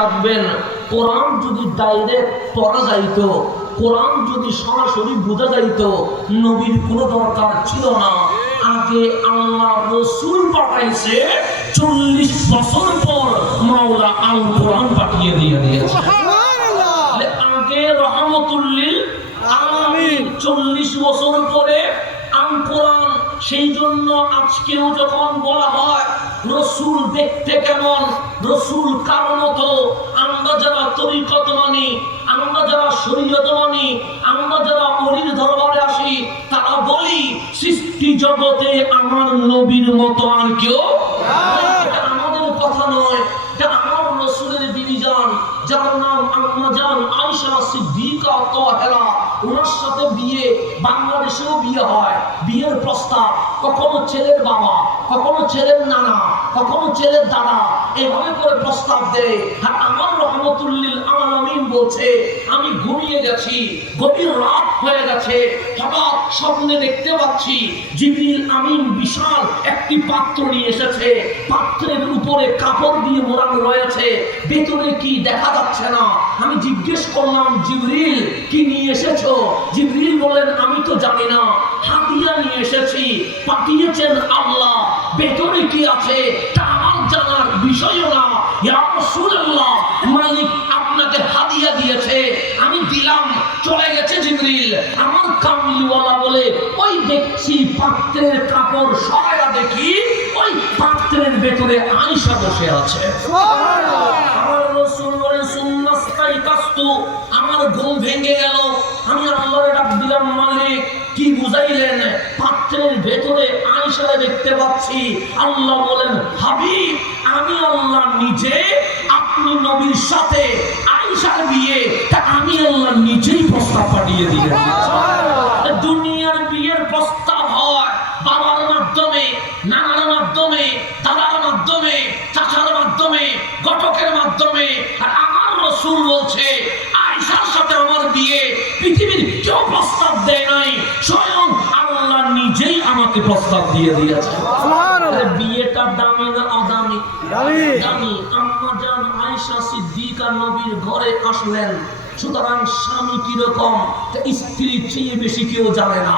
রাখবেন, কোরআন যদি ডাইরেক্ট পড়া যাইত, কোরআন যদি সরাসরি বোঝা যাইত, নবীর কোনো দরকার ছিল না। আগে আল্লাহ রাসূল পাঠাইছে, 40 বছর পর মাওলা আল কোরআন পাঠিয়ে দিয়েছে। আগে রহমতুল লিল আলামিন, 40 বছর পরে আল কোরআন। সেই জন্য আজকেও যখন বলা হয় রসুল দেখতে কেমন, রসুল কার মতো, আমরা যারা তরিকত মানি, আমরা যারা শরীয়ত মানি, আমরা যারা ওলির দরবারে আসি, তারা বলি সৃষ্টি জগতে আমার নবীর মতো আর কেউ। এটা আমাদের কথা নয়, এটা আমার রসুলের বিবি জান, যার নাম আম্মা জান আয়েশা সিদ্দিকা তাহেরা, ওনার সাথে বিয়ে, বাংলাদেশেও বিয়ে হয়। বিয়ের প্রস্তাব কখনো ছেলের বাবা, কখনো ছেলের নানা, কখনো ছেলের দাদা, এভাবে করে প্রস্তাব দেয়। আর আমার রহমতুল লিল আলামিন বলছে, আমি ঘুমিয়ে গেছি, গভীর রাত হয়ে গেছে, হঠাৎ স্বপ্নে দেখতে পাচ্ছি জিবরিল আমিন বিশাল একটি পাত্র নিয়ে এসেছে, পাত্রের উপরে কাপড় দিয়ে মোড়ানো রয়েছে, ভেতরে কি দেখা যাচ্ছে না। আমি জিজ্ঞেস করলাম, জিবরিল কি নিয়ে এসেছো? জিবরিল বলেন, আমি তো জানি না, হাদিয়া নিয়ে এসেছি, পাঠিয়েছেন আল্লাহ, ভেতরে কি আছে তা আমার জানার বিষয়ও না। ইয়া রাসূলুল্লাহ, মালিক আপনাকে হাদিয়া দিয়েছে, আমি দিলাম, চলে গেছে জিবরিল। আমার কামলিওয়ালা বলে, ওই দেখছি পাত্রের কাপড় সরাইয়া দেখি, ওই পাত্রের ভেতরে আয়েশা বসে আছে। সুবহানাল্লাহ। আমার রাসূল বলেন, সুন্নাস্তাইকাস্তু, আমার ঘুম ভেঙে গেল। আমি আল্লাহরে ডাক দিলাম, মালিক কি বুঝাইলেন? পাত্রের ভেতরে আয়েশারে দেখতে পাচ্ছি। আল্লাহ বলেন, হাবিব, আমি আল্লাহ নিজে আপনি নবীর সাথে আয়েশার বিয়ে, তা আমি আল্লাহ নিজেই প্রস্তাব পাঠিয়ে দিলেন। দুনিয়ার বিয়ের প্রস্তাব হয় বাবার মাধ্যমে, নানার মাধ্যমে, দাদার মাধ্যমে, চাচার মাধ্যমে, ঘটকের মাধ্যমে। আর আমার রাসূল বলছে, আয়েশার সাথে আমার বিয়ে, পৃথিবীর কেউ প্রস্তাব দেয় নাই, স্বয়ং আল্লাহ নিজেই আমাকে প্রস্তাব দিয়ে দিয়েছে। সুবহানাল্লাহ। বিয়েটা দামি না অদামি? দামি। আম্মা জান আয়েশা সিদ্দিকা নবীর ঘরে আসলেন, সুতরাং স্বামী কিরকম স্ত্রীর চেয়ে বেশি কেউ জানে না।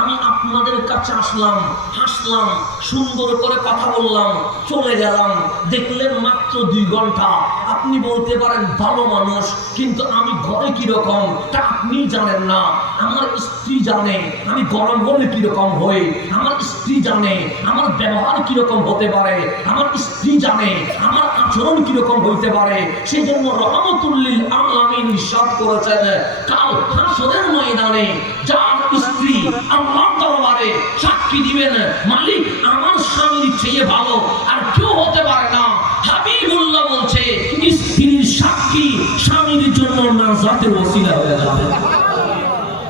আমি আপনাদের কাছে আসলাম, হাসলাম, সুন্দর করে কথা বললাম, চলে গেলাম। দেখলেন মাত্র 2 ঘন্টা। আপনি বলতে পারেন ভালো মানুষ, কিন্তু আমি ঘরে কিরকম তা আপনি জানেন না। আমার স্ত্রী জানে আমি গরম হলে কিরকম হই, আমার স্ত্রী জানে আমার ব্যবহার কিরকম হতে পারে, আমার স্ত্রী জানে আমার আচরণ কিরকম হইতে পারে। সেই জন্য রহমতুল লিল আলামিন ইরশাদ করেছেন, কাল হাসরের ময়দানে যার স্ত্রী আল্লাহর দরবারে সাক্ষী দিবেন, মালিক আমার স্বামীর চেয়ে ভালো আর কেউ হতে পারে না। হাবিবুল্লাহ বলছে, স্ত্রীর সাক্ষী স্বামীর জন্য নাজাতের ওসিলা হয়ে যাবে।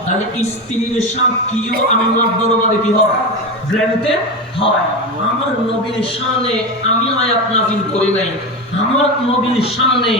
তাহলে স্ত্রীর সাক্ষীও আল্লাহর দরবারে কি হয়? গ্র্যান্টেড হয়। আমার নবীর শানে আমি আয়াত নাযিল করি নাই, আমার নবীর শানে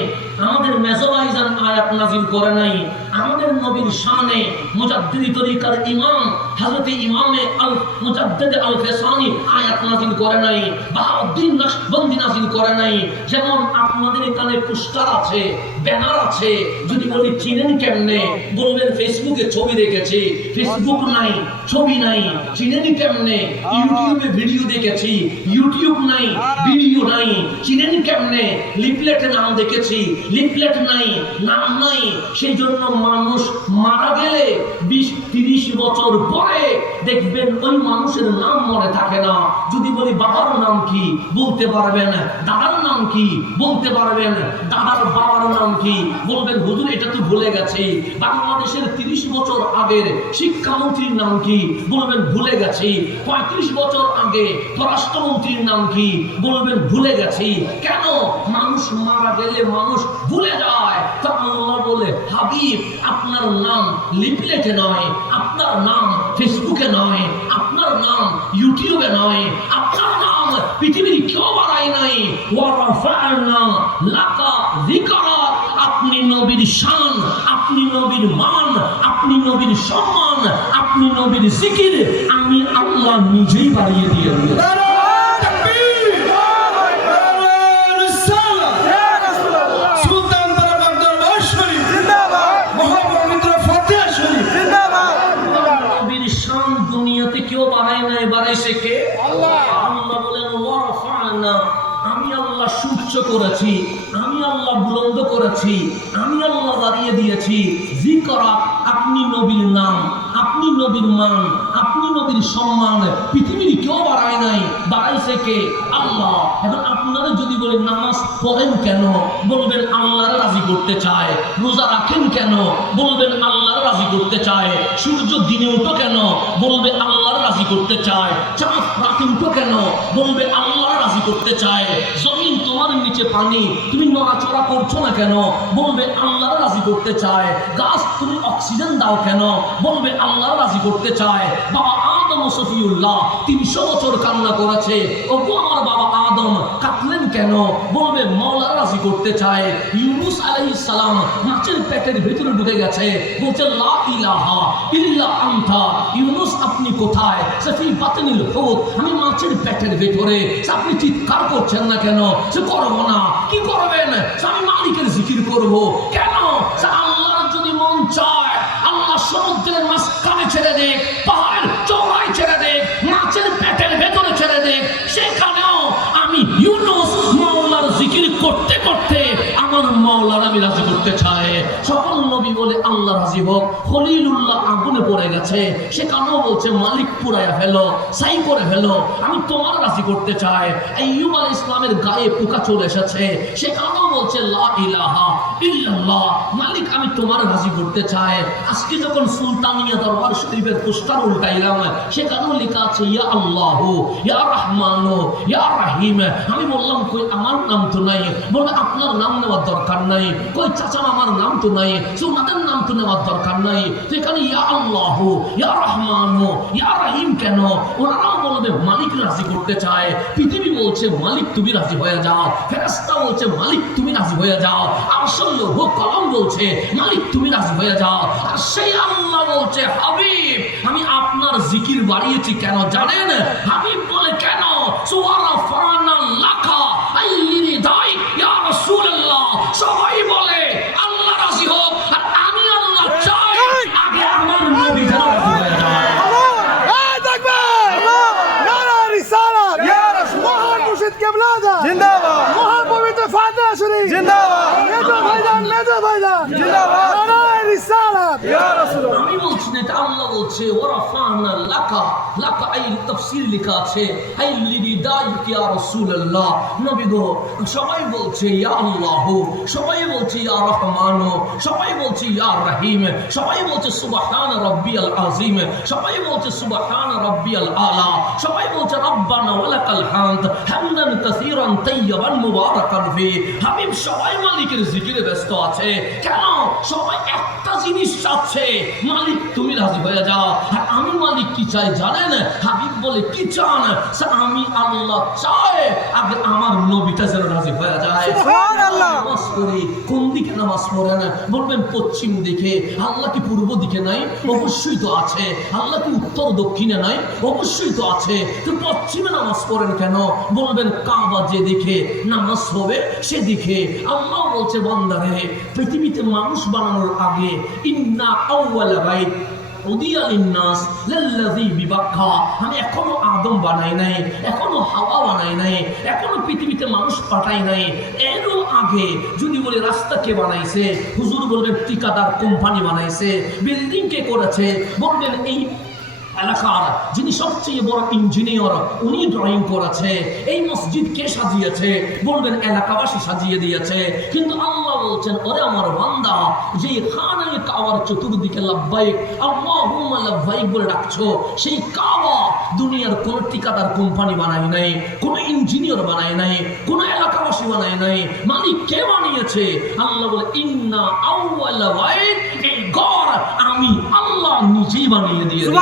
আমাদের মেজবাইজান আয়াত নাযিল করে নাই, আমাদের নবীর শানে মুজাদ্দিদি তরিকার ইমাম হযরত ইমামে আল মুজাদ্দিদ আল ফিসানি আয়াত নাযিল করে নাই, বাহাউদ্দিন নাশবন্দি নাযিল করে নাই। যেমন আপনাদের এখানে পোস্টার আছে, ব্যানার আছে, যদি বলি চিনেন কেমনে? বলবেন ফেসবুকে ছবি দেখেছি। ফেসবুক নাই, ছবি নাই, চিনেন কেমনে? ইউটিউবে ভিডিও দেখেছি, ইউটিউব নাই, ভিডিও নাই, চিনেন কেমনে? লিফলেটে নাম দেখেছি, লিফলেট নাই, নাম নাই। সেই জন্য মানুষ মারা গেলে 20-30 বছর পরে দেখবেন ওই মানুষের নাম মনে থাকে না। যদি বলি বাবার নাম কি, বলতে পারবেন। দাদার নাম কি, বলতে পারবেন। দাদার বাবার নাম কি, বলবেন হুজুর এটা তো ভুলে গেছি। বাংলাদেশের 30 বছর আগের শিক্ষামন্ত্রীর নাম কি, বলবেন ভুলে গেছি। 35 বছর আগে পররাষ্ট্রমন্ত্রীর নাম কি, বলবেন ভুলে গেছি। কেন? মানুষ মারা গেলে মানুষ ভুলে যায়। তো আল্লাহ বলে, হাবিব আপনার নাম লিফলেটে নয়, আপনার নাম ফেসবুকে নয়, আপনার নাম ইউটিউবে নয়, আপনার নাম পৃথিবীর কেউ বাড়ায় নাই। ওয়া রাফা'না লাকা যিকরাক, আপনি নবীর শান, আপনি নবীর মান, আপনি নবীর সম্মান, আপনি নবীর জিকির আমি আল্লাহ নিজেই বাড়িয়ে দিয়ে দিয়েছি। করেছি, আমি আল্লাহ বুলন্দ করেছি, আমি আল্লাহ দাঁড়িয়ে দিয়েছি। জিকরা, আপনি নবীর নাম, আপনি নবীর মান, আপনি নবীর সম্মান পৃথিবীর কেউ বাড়ায় নাই, বাড়াইছে কে? আল্লাহ। এখন আপনারা যদি বলেন নামাজ পড়েন কেন, বলবেন আল্লাহর রাজি করতে চায়। রোজা রাখেন কেন, বলবেন আল্লাহর রাজি করতে চায়। সূর্য দিনে উঠো কেন, বলবে আল্লাহর রাজি করতে চায়। চাঁদ রাতে উঠো কেন, বলবে আল্লাহর রাজি করতে চায়। জমিন তোমার নিচে পানি, তুমি নড়াচড়া করছো না কেন, বলবে আল্লাহর রাজি করতে চায়। গাছ তুমি অক্সিজেন দাও কেন, বলবে আল্লাহর রাজি করতে চায়। বাবা আদম সফিউল্লাহ 300 বছর কান্না করেছে, ওগো আমার বাবা আদম কাঁদলেন কেন, বলবে মাওলার রাজি করতে চায়। ইউনুস আলাইহিস সালাম মাছের পেটের ভিতরে ঢুকে গেছে, বলছে লা ইলাহা ইল্লা আনতা। ইউনুস আপনি কোথায়? সফি বাতনিল হুত, আমি মাছের পেটের ভিতরে। আপনি চিৎকার করছেন না কেন? সে করবো না। কি করবেন? আমি মালিকের জিকির করব। কেন? আল্লাহর যদি মন চায়, আল্লাহ সমুদ্রের মাঝখানে ছেড়ে দেখ, পাহাড়ের চওড়ায় ছেড়ে দেখ, মাছের পেটের ভেতরে ছেড়ে দেখ, সেখানেও আমি ইউনুস মাওলার জিকির করতে করতে আমার মাওলার আমি রাজি করতে চাই। সকল নবী বলে আল্লাহ রাজি হোক। খলিলুল্লাহ আগুনে পড়ে গেছে, সেখানেও বলছে মালিক পুরাইয়া ফেলো, সাই করে ফেলো, আমি তোমার রাজি করতে চাই। আইয়ুব আলাইহিস সালামের গায়ে পোকা চলে এসেছে, সেখানেও বলছে লা ইলাহা ইল্লাল্লাহ, মালিক আমি তোমার রাজি করতে চাই। আজকে যখন সুলতানিয়া দরবার শরীফের পোস্টার উল্টাইলাম, সেখানেও লেখা আছে ইয়া আল্লাহ, ইয়া রহমান, ইয়া রাহিম। আমি বললাম কই আমার নাম তো নাই, বলে আপনার নাম নেওয়ার দরকার নাই। কই চাচা আমার নাম তো নাই, ওনাদের নাম তো নেওয়ার দরকার নাই। তো এখানে ইয়া আল্লাহ, ইয়া রহমান, ইয়া রাহিম কেন? ওনারাও বলবে মালিক রাজি করতে চায়। পৃথিবী বলছে মালিক তুমি রাজি হয়ে যাও, ফেরেশতা বলছে মালিক তুমি রাজি হয়ে যাও, আরশের লৌহ কলম বলছে মালিক তুমি রাজি হয়ে যাও। আর সেই আল্লাহ বলছে হাবিব আমি আপনার জিকির বাড়িয়েছি কেন জানেন? হাবিব বলে কেন? সুবহানাল্লাহ লাকা আইলি দাই ইয়া রাসূলুল্লাহ। সবাই বলে আল্লাহ রাজি হোক, আর আমি আল্লাহ চাই আগে আমার নবী যেন রাজি হয়ে যায়। জিন্দাবাদ, মহান পবিত্র ফাতিহা শরীফ জিন্দাবাদ, মেজো ভাইজান, মেজো ভাইজান জিন্দাবাদ, নারায়ে রিসালাত ইয়া রাসূলুল্লাহ। আমি বলছি না, এটা আল্লাহ বলছে ওয়ারাফানা লাকা, লাকা এই তাফসীর লেখা আছে আই লিরিদাইক ইয়া রাসূলুল্লাহ। নবী গো সবাই বলছে ইয়া আল্লাহ, সবাই বলছে ইয়া রহমান, সবাই বলছে ইয়া রহিম, সবাই বলছে সুবহান রাব্বিয়াল আযীম, সবাই বলছে সুবহান রাব্বিয়াল আলা, সবাই বলছে রব্বানা ওয়ালাকাল হামদ হামদান কাসীরান তাইয়্যিবান মুবারাকান ফি। হাবিব সবাই মালিকের জিকিরে ব্যস্ত আছে। কেন? সবাই একটা জিনিস চাচ্ছে, মালিক তুমি রাজি হয়ে যাও। আর আমি মালিক কি চাই জানেন? হাবিব বলে কি চান? আমি আল্লাহ চাই আগে আমার নবীটা যেন রাজি হয়ে যায়। সুবহানাল্লাহ। নামাজ পড়ি, কোন দিকে নামাজ পড়েন? বলবেন পশ্চিম দিকে। আল্লাহ কি পূর্ব দিকে নাই? অবশ্যই তো আছে। আল্লাহ কি উত্তর দক্ষিণে নাই? অবশ্যই তো আছে। তো পশ্চিমে নামাজ পড়েন কেন? বলবেন কাবা যেদিকে নামাজ হবে সেদিকে। আল্লাহ বলছে বান্দারে পৃথিবীতে মানুষ বানানোর আগে ইন্না আউওয়ালা বাইত উদিয়া লিন্নাস লাল্লাযী বিবাক্কা, আমি এখনো আদম বানাই নাই, এখনো হাওয়া বানাই নাই, এখনো পৃথিবীতে মানুষ পাঠাই নাই। এরও আগে যদি বলি রাস্তা কে বানাইছে, হুজুর বলবেন ঠিকাদার কোম্পানি বানাইছে। বিল্ডিং কে করেছে, বলবেন এই এলাকার যিনি সবচেয়ে বড় ইঞ্জিনিয়ার উনি ড্রয়িং করেছে। এই মসজিদ কে সাজিয়েছে, বলবেন এলাকাবাসী সাজিয়ে দিয়েছে। কিন্তু আল্লাহ বলছেন ওরে আমার বান্দা, যে খানায়ে কাবার চতুর্দিকে লাব্বাইক আল্লাহুম্মা লাব্বাইক বলে ডাকছো, সেই কাবা দুনিয়ার কোন ঠিকাদার কোম্পানি বানায় নাই, কোন ইঞ্জিনিয়ার বানায় নাই, কোন এলাকাবাসী বানায় নাই। মালিক কে বানিয়েছে? আল্লাহ বলে ইন্না আউওয়ালা বাইত, এই ঘর আমি আল্লাহ নিজেই বানিয়ে দিয়েছি।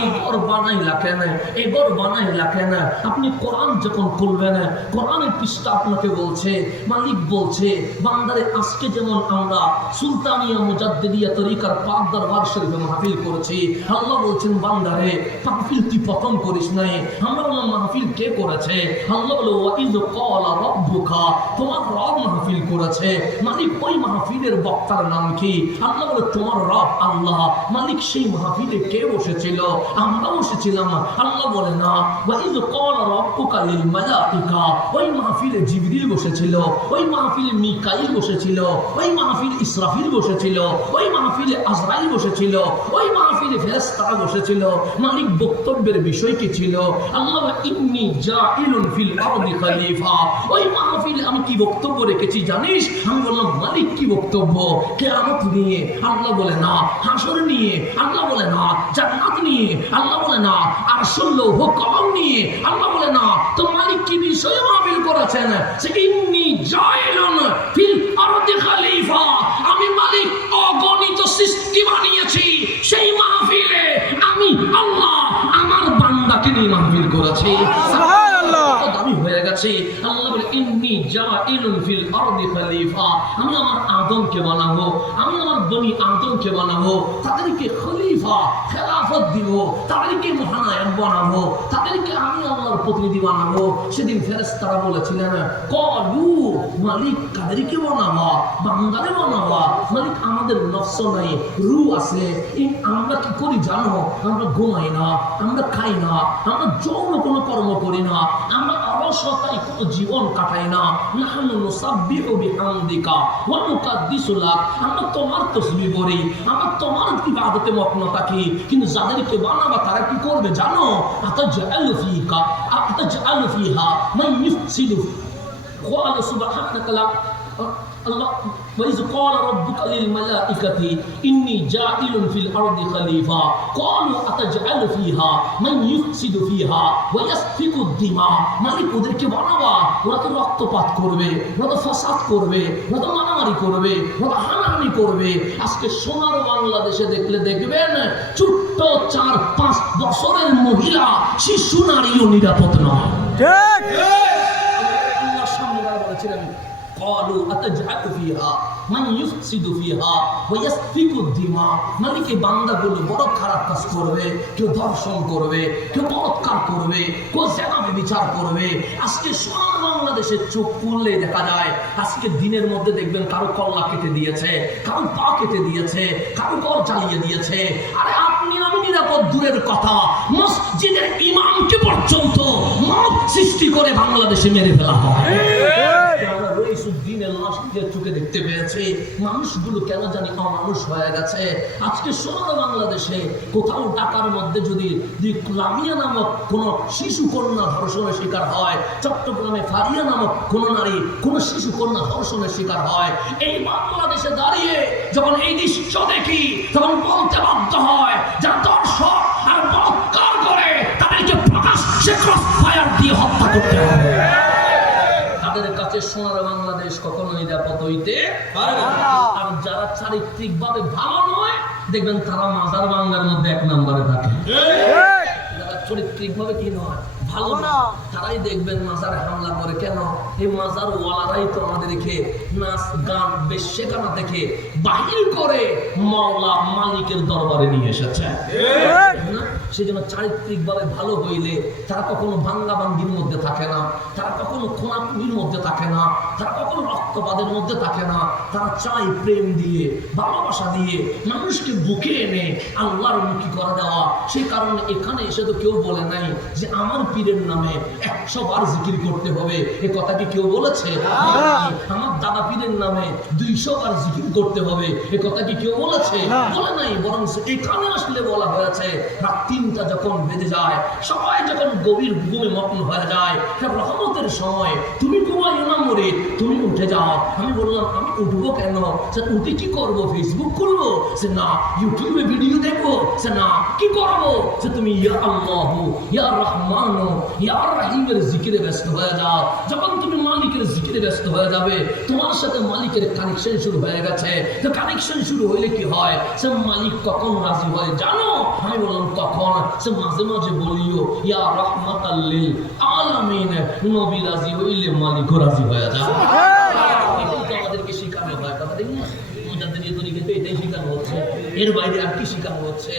এই ঘর বানাইলা কেন? এই ঘর বানাইলা কেন? আপনি কোরআন যখন খুলবেন, কোরআনের পৃষ্ঠা আপনাকে বলছে, মালিক বলছে বান্দারে আজকে যেমন আমরা সুলতানিয়া মুজাদ্দিদিয়া তরিকার পাক দরবার শরীফে মাহফিল করেছি, আল্লাহ বলছেন বান্দারে মাহফিল তুই প্রথম করিস নাই। আমরা বললাম মাহফিল কে করেছে? আল্লাহ বলে ওয়াইজ ক্বালা রাব্বুকা, তোমার রব মাহফিল করেছে। মালিক ওই মাহফিলের বক্তার নাম কি? আল্লাহ বলে তোমার রব আল্লাহ। মালিক সেই মাহফিলে কে বসেছিল? আমরা বসেছিলাম। আল্লাহ বলে না ওয়াইয ক্বালা রাব্বুকা লিল মালাইকা, ওই মাহফিলে জিবরিল বসেছিল, ওই মাহফিলে মিকাইল বসেছিল, ওই মাহফিলে ইসরাফিল বসেছিল, ওই মাহফিলে আজরাইল বসেছিল, ওই মাহফিলে ফেরেশতারা বসেছিল। মালিক বক্তব্যের বিষয় কি ছিল? আল্লাহ ইন্নী জাইলুন ফিল আরদি খলিফা। ওই মাহফিলে আমি কি বক্তব্য রেখেছি জানিস? আমি বললাম মালিক কি বক্তব্য? কিয়ামত নিয়ে। আল্লাহ বলে না। হাসর নিয়ে। আল্লাহ বলে না। জান্নাত নিয়ে। আল্লাহ বলে না। আরশুল লৌহ কলম নিয়ে। আল্লাহ বলে না। তো মালিক কি বিষয়ে মাহফিল করেছেন? সে ইন্নী জাইলুন ফিল আরদি খলিফা। আমি মালিক অগণিত সৃষ্টি বানিয়েছি, সেই মাহফিলে আমি আল্লাহ আমার বান্দাকে নিয়ে মাহফিল করেছি। সুবহানাল্লাহ, দামি হয়ে গেছে। আল্লাহ বলে ইন্নী জাইলুন ফিল আরদি খলিফা। আমি আমার আদমকে বানাবো, আমি আমার বনি আদমকে বানাবো, তাদেরকে খলিফা খেলাফত দিব, তাদেরকে মহানায়ক বানাবো, তাদেরকে আমি আল্লাহর প্রতিনিধি বানাবো। সেদিন ফেরেশতারা বলেছিলেন কলু মালিক কাদেরকে বানাবা? বান্দারে বানাবা। মালিক আমাদের নফস নাই, রূহ আছে। আমরা কি করি জানো? আমরা ঘুমাই না, আমরা খাই না, আমরা যৌন কোনো কর্ম করি না, আমরা অলসতায় কোনো জীবন কাটাই না। নাহনু নুসাব্বিহু বিহামদিকা ওয়া নুকাদ্দিসু লাক। আমরা তোমার তাসবিহ করি, আমরা তোমার ইবাদতে মগ্ন থাকি। কিন্তু যাদেরকে বানাবা তারা কি করবে জানো? আতাজআলু ফিহা মান ইফসিদু। قال سبحانك لا الله وإذ قال ربك للملائكة إني جاعل في الأرض خليفة قالوا أتجعل فيها من يفسد فيها ويسفك الدماء। মালিক ওদেরকে বানাবা, ওরা তো রক্তপাত করবে, ওরা তো ফাসাদ করবে, ওরা তো মারামারি করবে, ওরা হানাহানি করবে। আজকে সোনার বাংলাদেশে দেখলে দেখবেন ছোট্ট 4-5 বছরের মহিলা, শিশু নারীও নিরাপদ নয়। ঠিক قالوا أتجعل فيها من يفسد فيها ويسفك الدماء। মালিক এই বান্দাগুলো বড় খারাপ কাজ করবে, কেউ ধর্ষণ করবে, কেউ বলাৎকার করবে, কেউ জেনা বিচার করবে। আজকে সোনার বাংলাদেশে চোখ খুললেই দেখা যায় আজকে দিনের মধ্যে দেখবেন কারো কল্লা কেটে দিয়েছে, কারো পা কেটে দিয়েছে, কারো ঘর জ্বালিয়ে দিয়েছে। আরে আপনি আমি নিরাপদ দূরের কথা, মসজিদের ইমামকে পর্যন্ত মব সৃষ্টি করে বাংলাদেশে মেরে ফেলা হয়। দিনের লাশ চোখে দেখতে পেয়েছে। মানুষগুলো কেন জানি অমানুষ হয়ে গেছে। আজকে সোনার বাংলাদেশে কোথাও ঢাকার মধ্যে যদি লামিয়া নামক কোন শিশু কন্যা ধর্ষণের শিকার হয়, চট্টগ্রামে ফারিয়া নামক কোন নারী কোন শিশু কন্যা ধর্ষণের শিকার হয়, এই বাংলাদেশে দাঁড়িয়ে যখন এই দৃশ্য দেখি তখন বলতে বাধ্য হয় যারা ধর্ষণ আর বলাৎকার করে তাদেরকে প্রকাশ্যে ক্রস ফায়ার দিয়ে হত্যা করতে হবে। তাদের কাছে সোনার বাংলাদেশ কখনো নিরাপদ হইতে পারে না। আর যারা চারিত্রিক ভাবে ভালো নয় দেখবেন তারা মাজার বাংলার মধ্যে 1 নম্বরে থাকে। যারা চারিত্রিক ভাবে কি নয় ভালো না তারাই দেখবেন মাজারে হামলা করে। কেন? এই মাজার ওয়ালারাই তো আমাদেরকে নাচ গান বেশ্যেখানা থেকে বাহির করে মাওলা মালিকের দরবারে নিয়ে এসেছে। সেজন্য চারিত্রিক ভাবে ভালো হইলে তারা কখনো ভাঙ্গা ভাঙ্গির মধ্যে থাকে না, তারা কখনো খোনাখুনির মধ্যে থাকে না, তারা কখনো রক্তপাতের মধ্যে থাকে না। তারা চায় প্রেম দিয়ে, ভালোবাসা দিয়ে মানুষকে বুকে এনে আল্লাহর মুখী করে দেওয়া। সেই কারণে এখানে এসে তো কেউ বলে নাই যে আমার পীরের নামে 100 বার জিকির করতে হবে। এ কথা কি কেউ বলেছে? আমার দাদা পীরের নামে 200 বার জিকির করতে হবে। এ কথা কি কেউ বলেছে? বলে নাই। বরং এখানে আসলে বলা হয়েছে রাত 3টা যখন বেজে যায়, সবাই যখন গভীর ঘুমে মগ্ন হয়ে যায়, রহমতের সময় তুমি ঘুমাইও না মরে, তুমি উঠে যাও। আমি বললাম আমি উঠবো কেন? সে উঠে কি করবো? ফেসবুক খুলবো? সে না ইউটিউবে ভিডিও দেখবো? সে না কি করবো? সে তুমি ইয়া আল্লাহ ইয়া রহমান ইয়া রহিমের জিকিরে ব্যস্ত হয়ে যাও। যখন তুমি মালিকের জিকিরে ব্যস্ত হয়ে যাবে তোমার সাথে মালিকের কানেকশন শুরু হয়ে গেছে। তো কানেকশন শুরু হইলে কি হয়? সে মালিক কখন রাজি হয় জানো? আমি বললাম কখন? সে মাঝে মাঝে বলিও ইয়া রাহমাতাল লিল আলামিন, নবী রাজি হইলে মালিকও রাজি হয়ে যায়। আমাদেরকে শিখানো হয় কথা দেখুন, মুজাদ্দিদ তরিকাতে এটাই শিখানো হচ্ছে। এর বাইরে আর কি শেখানো হচ্ছে?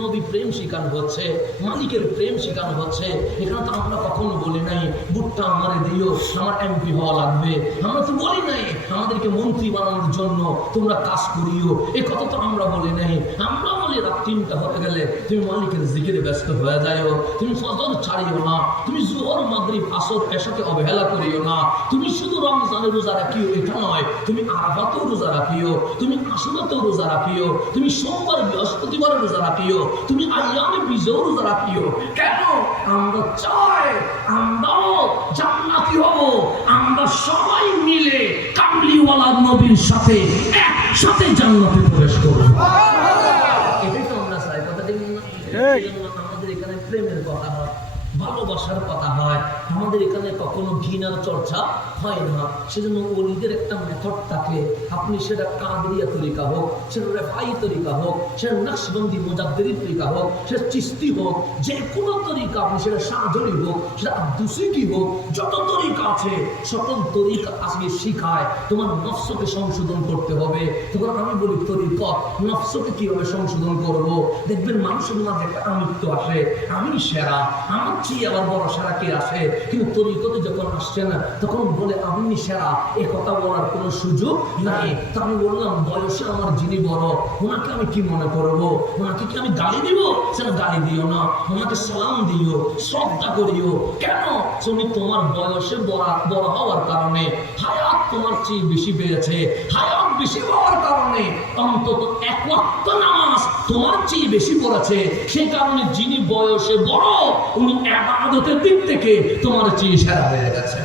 নবী প্রেম শেখানো হচ্ছে, মালিকের প্রেম শেখানো হচ্ছে। এখানে তো আমরা কখনো বলি নাই বুটটা আমারে দিও, আমার এমপি হওয়া লাগবে। আমরা তো বলি নাই আমাদেরকে মন্ত্রী বানানোর জন্য তোমরা কাজ করিও, এ কথা তো আমরা বলি নাই। আমরা বলি রাত 3টা হয়ে গেলে তুমি মালিকের জিকিরে ব্যস্ত হয়ে যাও, তুমি ফজর ছাড়িও না, তুমি জোহর মাগরিব আসর এশাকে অবহেলা করিও না, তুমি শুধু রমজানের রোজা রাখিও এটা নয়, তুমি আরাফাতেও রোজা রাখিও, তুমি আশুরাতেও রোজা রাখিও, তুমি সোমবার বৃহস্পতিবার রোজা রাখিও, তুমি আইয়ামে বিজেও রোজা রাখিও। কেন? আমরা চাই আমরাও জান্নাতি হব, আমরা সবাই মিলে কামলিওয়ালা নবীর সাথে একসাথে জান্নাতে প্রবেশ করব। এটাই তো আমরা চাই, কথা ঠিক না? আমাদের এখানে প্রেমের কথা হয়, ভালোবাসার কথা হয়, আমাদের এখানে কখনো ঘৃণার চর্চা হয় না। সেজন্য ওলিদের একটা মেথড থাকে, আপনি সেটা কাদরিয়া তরিকা হোক, সেটা রেফাই তরিকা হোক, সেটা নকশবন্দি মুজাদ্দিদি তরিকা হোক, সেটা চিস্তি হোক, যে কোনো তরিকা, আপনি সেটা শাহজলি হোক, সেটা আব্দুসিকি হোক, যত তরিকা আছে সকল তরিকা আজকে শিখায় তোমার নফসকে সংশোধন করতে হবে। তখন আমি বলি তরিকত নফসকে কিভাবে সংশোধন করব? দেখবেন মানুষের মাঝে একটা আমিত্ব আসে, আমি সেরা, আমার চেয়ে আবার বড় সেরা কে আসে। কিন্তু তরিকতে যখন আসছে না তখন বলে আমি সেরা, এ কথা বলার কোনো সুযোগ নাই। তো আমি বললাম বয়সে আমার যিনি বড় ওনাকে আমি কি মনে করবো? ওনাকে কি আমি গালি দিব? সেটা গালি দিও না, ওনাকে সালাম দিও, শ্রদ্ধা করিও। কেন? তুমি তোমার বয়সে বড় হওয়ার কারণে হায়াত তোমার চেয়ে বেশি বেড়েছে, হায়াত বেশি হওয়ার কারণে অন্তত এক ওয়াক্ত নামাজ তোমার চেয়ে বেশি পড়েছে। সেই কারণে যিনি বয়সে বড় উনি ইবাদতের দিক থেকে তোমার চেয়ে সেরা হয়ে গেছে।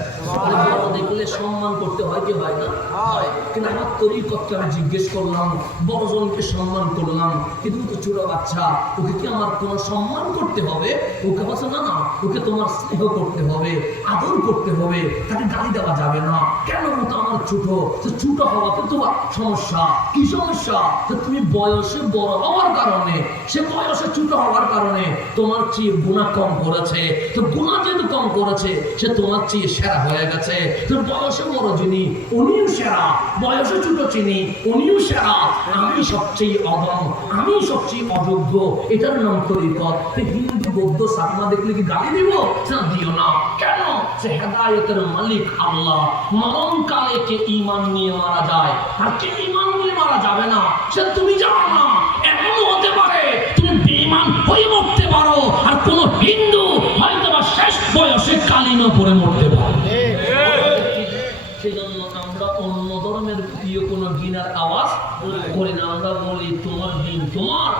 দেখলে সম্মান করতে হয় কি হয় না? হয়। কিন্তু আমার তরিকতকে আমি জিজ্ঞেস করলাম, বড়জনকে সম্মান করলাম, কিন্তু তো ছোট বাচ্চা, ওকে কি আমার কোনো সম্মান করতে হবে? ওকে বলছে না না, ওকে তোমার স্নেহ করতে হবে, আদর করতে হবে, তাকে গালি দেওয়া যাবে না। কেন? ও তো আমার ছোট, ছোট হওয়াতে তোমার সমস্যা কি? সমস্যা যে তুমি বয়সে বড় হওয়ার কারণে, সে বয়সে ছোট হওয়ার কারণে তোমার চেয়ে গুনাহ কম করেছে। তো গুনাহ যেহেতু কম করেছে সে তোমার চেয়ে সেরা হয়ে গেছে। তো বয়সে বড় যিনি উনিও সেরা, বয়সে ছোট যিনি উনিও সেরা। আমি সবচেয়ে অদম, আমি সবচেয়ে অযোগ্য, এটার নাম তরিকত। হিন্দু বৌদ্ধ সাকমা দেখলে কি গালি দিব? না, দিও না। কেন? সে হেদায়েতের মালিক আল্লাহ। মরণকালে কে ঈমান নিয়ে মারা যায় আর কে ঈমান নিয়ে মারা যাবে না সে তুমি জানো না। এমন হতে পারে তুমি বেঈমান হয়ে মরতে পারো, আর কোন হিন্দু হয়তো বা শেষ বয়সে কালিমা পড়ে মরতে পারে। সেজন্য আমরা অন্য ধর্মের প্রিয় কোনো ঘৃণার আওয়াজ করি না। আমরা বলি তোমার দিন তোমার,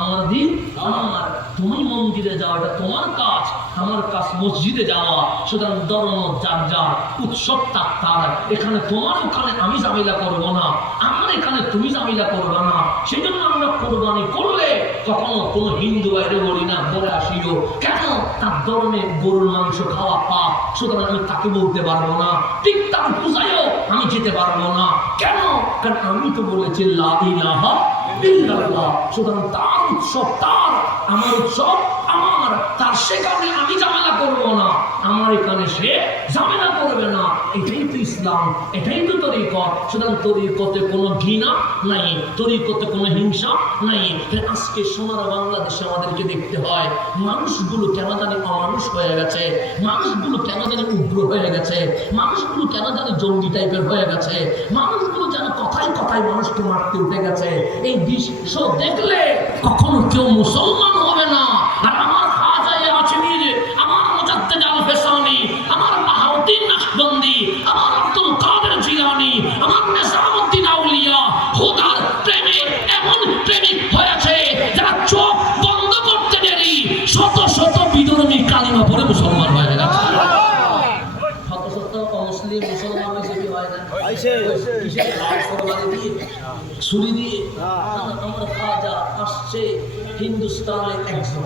আমার দিন আমার। তুমি মন্দিরে যাও, এটা তোমার কাজ, আমার কাজ মসজিদে যাওয়া। সুতরাং ধর্ম যার যার, উৎসব তার। এখানে তোমার, ওখানে আমি ঝামেলা করবো না, আমার এখানে তুমি ঝামেলা করবো না। সেই জন্য আমরা কোরবানি করলে কখনো কোনো হিন্দু বাইরে বলি না বলে আসিও। কেন? তার ধর্মে গরুর মাংস খাওয়া পাপ, সুতরাং আমি তাকে বলতে পারবো না। ঠিক তার পূজায়ও আমি যেতে পারবো না। কেন? কারণ আমি তো বলেছি লা ইলাহা ইল্লাল্লাহ। সুতরাং তার উৎসব তার, আমার উৎসব আমার। তার সে কারণে আমি ঝামেলা করবো না, আমার এখানে সে ঝামেলা করবে না। এটাই তো ইসলাম, এটাই তো তরিকত। সুতরাং তরিকতে কোনো ঘৃণা নাই, তরিকতে কোনো হিংসা নাই। আজকে সোনার বাংলাদেশে আমাদেরকে দেখতে হয় মানুষগুলো কেন জানি অমানুষ হয়ে গেছে, মানুষগুলো কেন জানি উগ্র হয়ে গেছে, মানুষগুলো কেন জানি জঙ্গি টাইপের হয়ে গেছে, মানুষগুলো যেন কথায় কথায় মানুষকে মারতে উঠে গেছে। এই দৃশ্য দেখলে কখনো কেউ মুসলমান হবে না। আর আমার খাজায়ে আজমির, আমার মুজাদ্দিদ আল ফেসানি, আমার বাহাউদ্দিন নকশবন্দি, আমার আব্দুল কাদের জিলানী, আমার নিজামুদ্দিন আউলিয়া খোদার প্রেমে এমন প্রেমিক হয়েছে যারা চোখ বন্ধ করতে দেরি শত শত বিধর্মী কালিমা পড়ে মুসলমান হয়ে গেছে। শত শত অমুসলিম মুসলমান হয়েছে কি হয় না? ছুরি দিয়ে। আমার খাজা আসছে হিন্দুস্তানে একজন,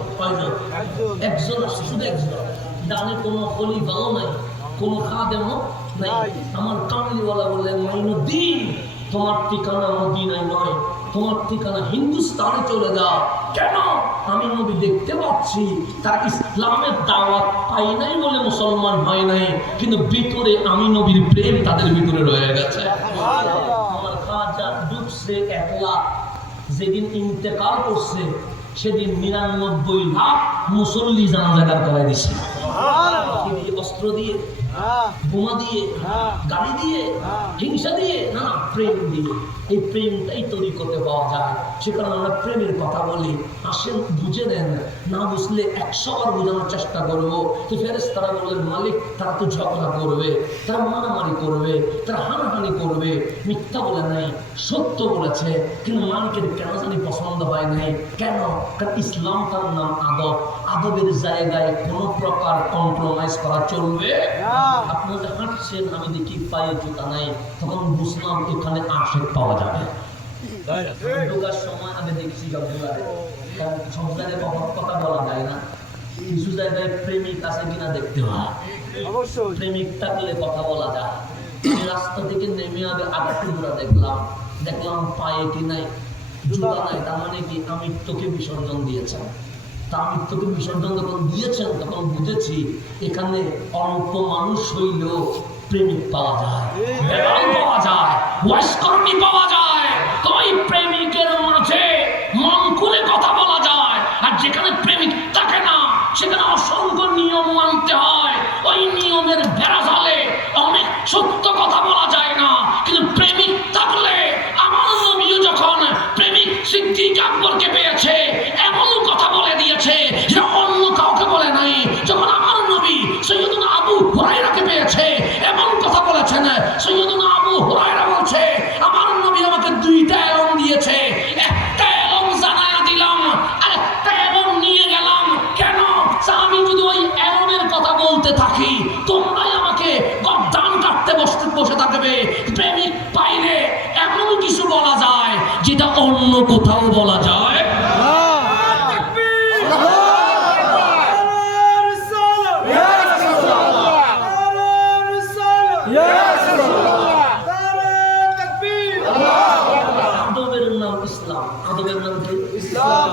একজন আসছে, শুধু একজন। ডানে কোনো খলিফাও নাই, কোনো খাদেমও নাই। আমার কামলিওয়ালা বললেন মাইনুদ্দিন, তোমার ঠিকানা মদিনায় নয়, তোমার ঠিকানা হিন্দুস্তানে চলে যাও। কেন? আমি নবী দেখতে পাচ্ছি তার ইসলামের দাওয়াত পাই নাই বলে মুসলমান হয় নাই, কিন্তু ভিতরে আমি নবীর প্রেম তাদের ভিতরে রয়ে গেছে। আমার খাজা ডুবছে একলা, যেদিন ইন্তেকাল করছে সেদিন ৯৯ লাখ মুসল্লি জানাজা গান করাই দিছে। অস্ত্র দিয়ে, বোমা দিয়ে, গাড়ি দিয়ে, হিংসা দিয়ে, না প্রেম দিয়ে। এই প্রেমটাই তৈরি করতে পাওয়া যায়। সে কারণে আমরা প্রেমের কথা বলি। আসেন বুঝে নেন, না বুঝলে ১০০ বার বোঝানোর চেষ্টা করবো। তো ফেরেশতারা বললেন মালিক, তারা তো ঝগড়া করবে, তারা মারামারি করবে, তারা হানাহানি করবে। মিথ্যা বলে নাই, সত্য বলেছে, কিন্তু মালিকের কেন জানি পছন্দ হয় নাই। কেন? কারণ ইসলাম তার নাম আদব। আদবের জায়গায় কোনো প্রকার কম্প্রোমাইজ করা চলবে। আপনাদের হাঁটছেন, আমি দেখি পায়ে জুতা নাই, তখন বুঝলাম এখানে আশেক পাওয়া যাবে। ঢোকার সময় আমি দেখছি কারণ সব জায়গায় কথা বলা যায় না, কিছু জায়গায় প্রেমিক আছে কিনা দেখতে হয়। অবশ্যই প্রেমিক থাকলে কথা বলা যায়। আমি রাস্তা থেকে নেমে আগে আগাটুকুরা দেখলাম পায়ে কি নাই, জুতা নাই। তার মানে কি আমৃত্যুকে বিসর্জন দিয়েছেন। তা আমৃত্যুকে বিসর্জন যখন দিয়েছেন তখন বুঝেছি এখানে অল্প মানুষ হইলেও প্রেমিক পাওয়া যায়, বেলাল পাওয়া যায়, ওয়াইসকর্মী পাওয়া যায়। তো ওই প্রেমিকের মাঝে মন খুলে কথা বলা যায়। আর যেখানে প্রেমিক থাকে না সেখানে অসংখ্য নিয়ম মানতে হয়। ওই নিয়মের ভেড়াজালে অনেক সত্য কথা বলা যায় না। কিন্তু প্রেমিক থাকলে, আমার নবীও যখন প্রেমিক সিদ্দিক আকবরকে পেয়েছে এমন কথা বলে দিয়েছে যেটা অন্য কাউকে বলে নাই। যখন আমার নবী সৈয়দনা আবু হুরায়রাকে পেয়েছে এমন কথা বলেছেন। সৈয়দনা আবু হুরায়রা বলছে আমার নবী আমাকে 2টা এলম দিয়েছে, একটা এলম জানায়া দিলাম, আরেকটা এলম নিয়ে গেলাম। কেন? আমি যদি ওই এলমের কথা বলতে থাকি তোমরাই আমাকে গর্দান কাটতে বসে থাকবে। প্রেমিক পাইলে এমন কিছু বলা যায় যেটা অন্য কোথাও বলা যায়। আদবের নাম ইসলাম। আদবের নাম কি? ইসলাম।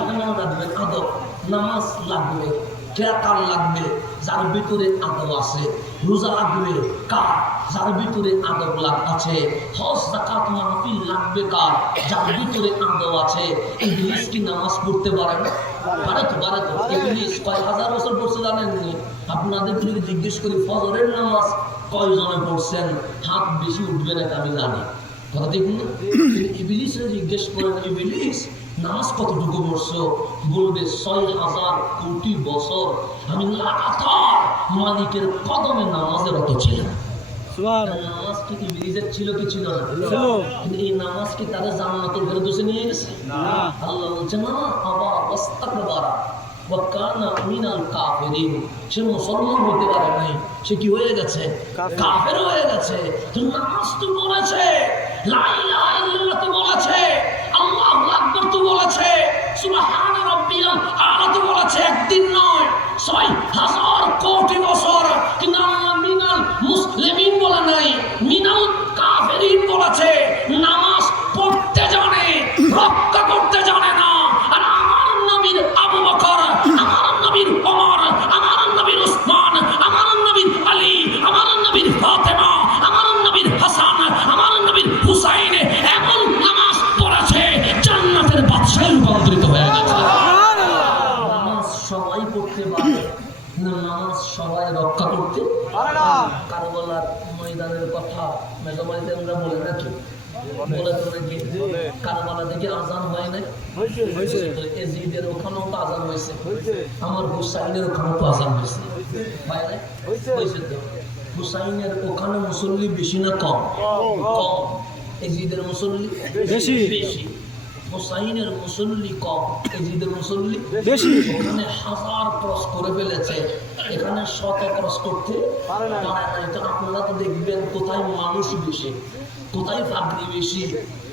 আদব, নামাজ লাগবে, কেরাকার লাগবে যার ভিতরে আদব আছে। রোজা লাগবে কার? যার ভিতরে আদব আছে। হজ যাকাত মাহফিল লাগবে কার? যার ভিতরে আদব আছে। ইবলিস কি নামাজ পড়তে পারে না? পারে তো। ইবলিস কয় হাজার বছর পড়ছে জানেননি? আপনাদের যদি জিজ্ঞেস করি ফজরের নামাজ কয়জনে পড়ছেন, হাত বেশি উঠবে না, আমি জানি। কথা দেখুন, ইবলিসে জিজ্ঞেস করেন ইবলিস নামাজ কতটুকু পড়ছো? বলবে ৬০০০ কোটি বছর আমি লাগাতার মালিকের কদমে নামাজের রত ছিলাম। নামাজ কি ইবলিসের ছিল কি ছিল না? কিন্তু এই নামাজ কি তাদের জান্নাতের ফেরদৌসে নিয়ে গেছে? আল্লাহ বলছে না, আবার ওয়াস্তাকবারা ওয়া কানা মিনাল কাফিরিন। সে মুসলমান হতে পারে নাই, সে কি হয়ে গেছে? কাফের হয়ে গেছে। তো নামাজ তো পড়েছে, লা ইলাহা ইল্লাল্লাহ তো বলেছে, আল্লাহু আকবার তো বলেছে, সুবহান রাব্বিয়াল আলা তো বলেছে। একদিন নয়, ৬০০০ কোটি বছর। কিন্তু আল্লাহ মিনাল মুসলিমিন বলে নাই, মিনাল কাফিরিন বলেছে। নামাজ পড়তে জানে, রক্ষা করতে জানে না। আর আমার নবীর আবু বকর, আমার নবীর ওমর, আমার নবীর উসমান, আমার নবীর আলী, আমার নবীর ফাতেমা, আমার নবীর হাসান, আমার নবীর হুসাইন এমন নামাজ পড়েছে জান্নাতের বাদশাহে রূপান্তরিত হয়ে গেছে। নামাজ সবাই পড়তে পারে না, নামাজ সবাই রক্ষা করতে পারে না। কারবালার ময়দানের কথা মেজবাড়িতে আমরা বলে নাকি? বলে তো নাকি? কারবালা থেকে আজান হয় নাই? এজিদের ওখানেও তো আজান হয়েছে, আমার হুসাইনের ওখানেও তো আজান হয়েছে। হয় নাই? হয়েছে তো। হুসাইনের ওখানে মুসল্লি বেশি না কম? কম। এজিদের মুসল্লি বেশি। হুসাইনের মুসল্লি কম, এজিদের মুসল্লি বেশি। ওখানে 1000 ক্রস করে ফেলেছে, এখানে 100 ক্রস করতে পারে না। তো আপনারা তো দেখবেন কোথায় মানুষ বেশি, কোথায় ফাগরি বেশি,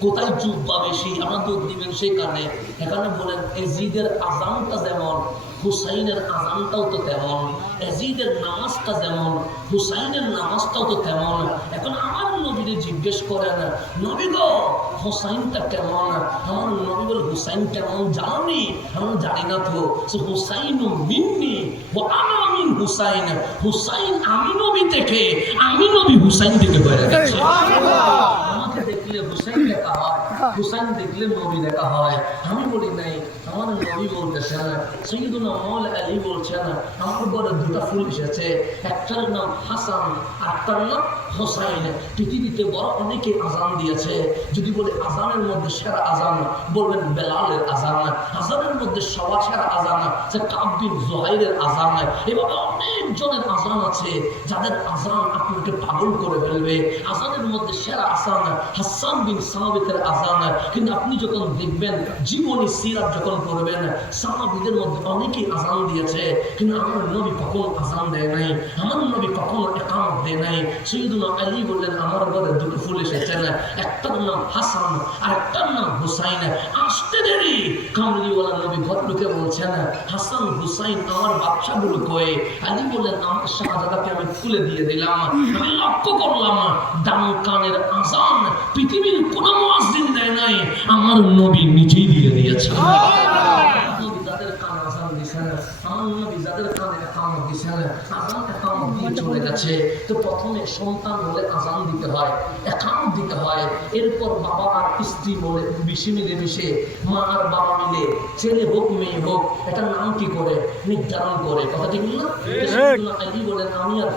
কোথায় জুব্বা বেশি, আপনারা তো দিবেন সেই কারণে। এখানে বলেন এজিদের আজানটা যেমন হুসাইনের আজানটাও তো তেমন, এজিদের নামাজটা যেমন হুসাইনের নামাজটাও তো তেমন। এখন আমার নবীরে জিজ্ঞেস করেন নবী গো হুসাইনটা কেমন? আমার নবী বলে হুসাইন কেমন জানি? আমরা জানি না তো। হুসাইন মিন্নি ও আনা মিন হুসাইন। হুসাইন আমি নবী থেকে, আমি নবী হুসাইন থেকে হয়ে গেছে। আমাকে দেখলে হুসাইন লেখা হয়, হুসাইন দেখলে নবী দেখা হয়। আমি বলি নাই, আমার নবী বলতেছেন, সৈয়দুনা মাওলা আলী বলছেন, আমার ঘরে দুটা ফুল এসেছে, একটার নাম হাসান, আরেকটার নাম হোসাইন। পৃথিবীতে বড় অনেকে আজান দিয়েছে, যদি বলে আজানের মধ্যে সেরা আজান, বলবেন বেলালের আজান। আজানের মধ্যে সবার সেরা আজান সে কাব বিন জুহাইরের আজান। এভাবে অনেক জনের আজান আছে যাদের আজান আপনাকে পাগল করে ফেলবে। আজানের মধ্যে সেরা আজান হাসান বিন সাহাবিতের আজান। কিন্তু আপনি যখন দেখবেন জীবনী সিরাত যখন পড়বেন, সাহাবীদের মধ্যে অনেকেই আজান দিয়েছে, কিন্তু আমার নবী কখনো আজান দেয় নাই, আমার নবী কখনো ইকামত দেয় নাই। সৈয়দুনা আলী বললেন, আমার ঘরে দুটো ফুল এসেছেন, একটার নাম হাসান আর একটার নাম হুসাইন। আসতে দেরি কামলিওয়ালা নবী ঘর ঢুকে বলছেন, হাসান হুসাইন আমার বাচ্চাগুলো কয়ে? আলী বললেন, আমার শাহজাদাকে আমি খুলে দিয়ে দিলাম। আমি লক্ষ্য করলাম ডান কানের আজান পৃথিবীর কোন মুয়াজ্জিন দেয় নাই, আমার নবী নিজেই দিয়ে দিয়েছেন। নবী যাদের কানে আজান দিয়েছেন, আমার নবী যাদের কানে ইকামত দিয়েছেন, আজান ইকামত দিয়ে চলে গেছে। তো প্রথমে সন্তান হলে আজান দিতে হয়, ইকামত দিতে হয়, এরপর বাবা আর স্ত্রী বলে মিলেমিশে, মা আর বাবা মিলে, ছেলে হোক মেয়ে হোক, এটা নাম কি করে নির্ধারণ করে, কথা ঠিক না? আলী বলেন, আমি আর